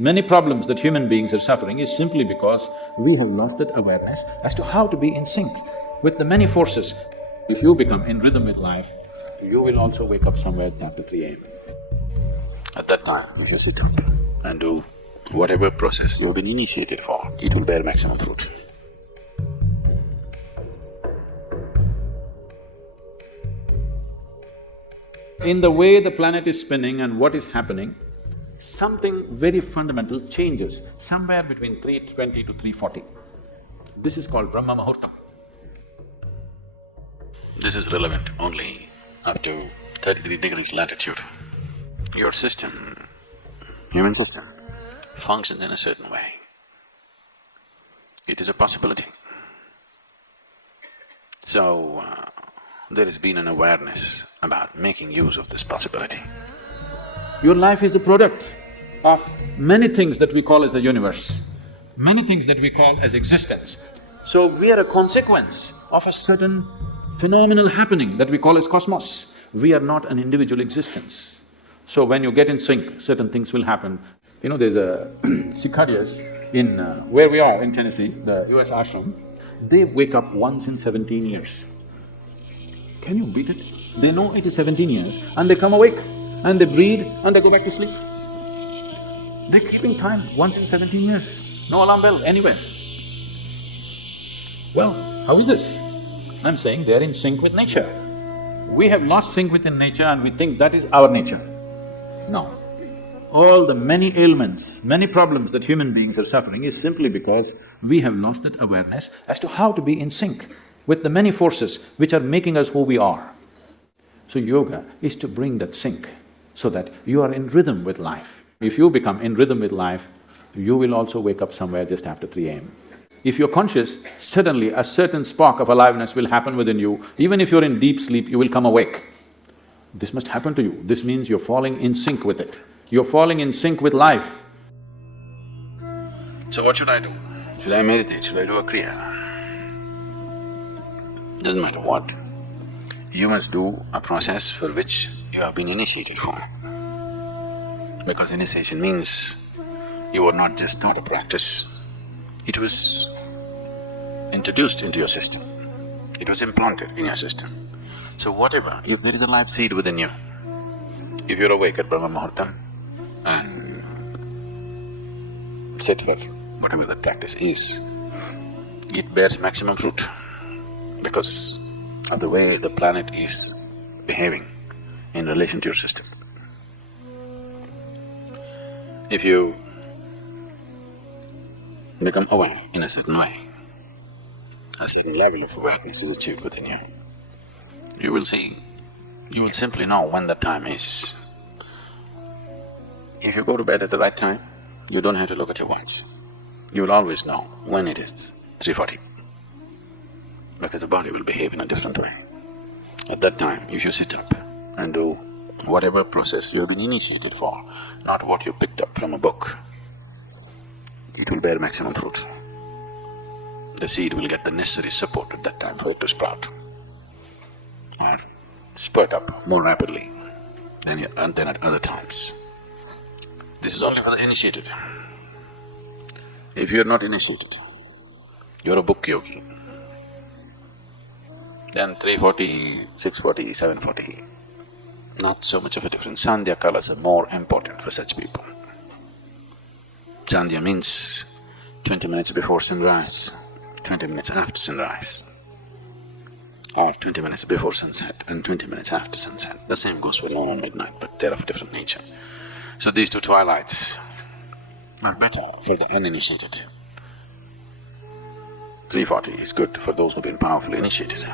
Many problems that human beings are suffering is simply because we have lost that awareness as to how to be in sync with the many forces. If you become in rhythm with life, you will also wake up somewhere after 3 a.m. At that time, if you sit up and do whatever process you've been initiated for, it will bear maximum fruit. In the way the planet is spinning and what is happening, something very fundamental changes somewhere between 3:20 to 3:40. This is called Brahma Muhurtam. This is relevant only up to 33 degrees latitude. Your system, human system, functions in a certain way. It is a possibility. So, there has been an awareness about making use of this possibility. Your life is a product of many things that we call as the universe, many things that we call as existence. So we are a consequence of a certain phenomenal happening that we call as cosmos. We are not an individual existence. So when you get in sync, certain things will happen. You know, there's a cicadas in where we are in Tennessee, the US ashram, they wake up once in 17 years. Can you beat it? They know it is 17 years and they come awake and they breathe and they go back to sleep. They're keeping time once in 17 years, no alarm bell anywhere. Well, how is this? I'm saying they're in sync with nature. We have lost sync within nature and we think that is our nature. No. All the many ailments, many problems that human beings are suffering is simply because we have lost that awareness as to how to be in sync with the many forces which are making us who we are. So yoga is to bring that sync so that you are in rhythm with life. If you become in rhythm with life, you will also wake up somewhere just after 3 a.m. If you're conscious, suddenly a certain spark of aliveness will happen within you. Even if you're in deep sleep, you will come awake. This must happen to you. This means you're falling in sync with it. You're falling in sync with life. So what should I do? Should I meditate? Should I do a kriya? Doesn't matter what. You must do a process for which you have been initiated for. Because initiation means you were not just taught a practice, it was introduced into your system, it was implanted in your system. So whatever, if there is a life seed within you, if you're awake at Brahma Muhurtam and sit for whatever that practice is, it bears maximum fruit because of the way the planet is behaving in relation to your system. If you become aware in a certain way, a certain level of awareness is achieved within you, you will simply know when the time is. If you go to bed at the right time, you don't have to look at your watch. You will always know when it is 3:40, because the body will behave in a different way. At that time, if you sit up and do whatever process you have been initiated for, not what you picked up from a book, it will bear maximum fruit. The seed will get the necessary support at that time for it to sprout or spurt up more rapidly than at other times. This is only for the initiated. If you're not initiated, you're a book yogi, then 3:40, 6:40, 7:40, not so much of a difference. Sandhya kalas are more important for such people. Sandhya means 20 minutes before sunrise, 20 minutes after sunrise, or 20 minutes before sunset and 20 minutes after sunset. The same goes for noon and midnight, but they're of a different nature. So these two twilights are better for the uninitiated. 3:40 is good for those who've been powerfully initiated.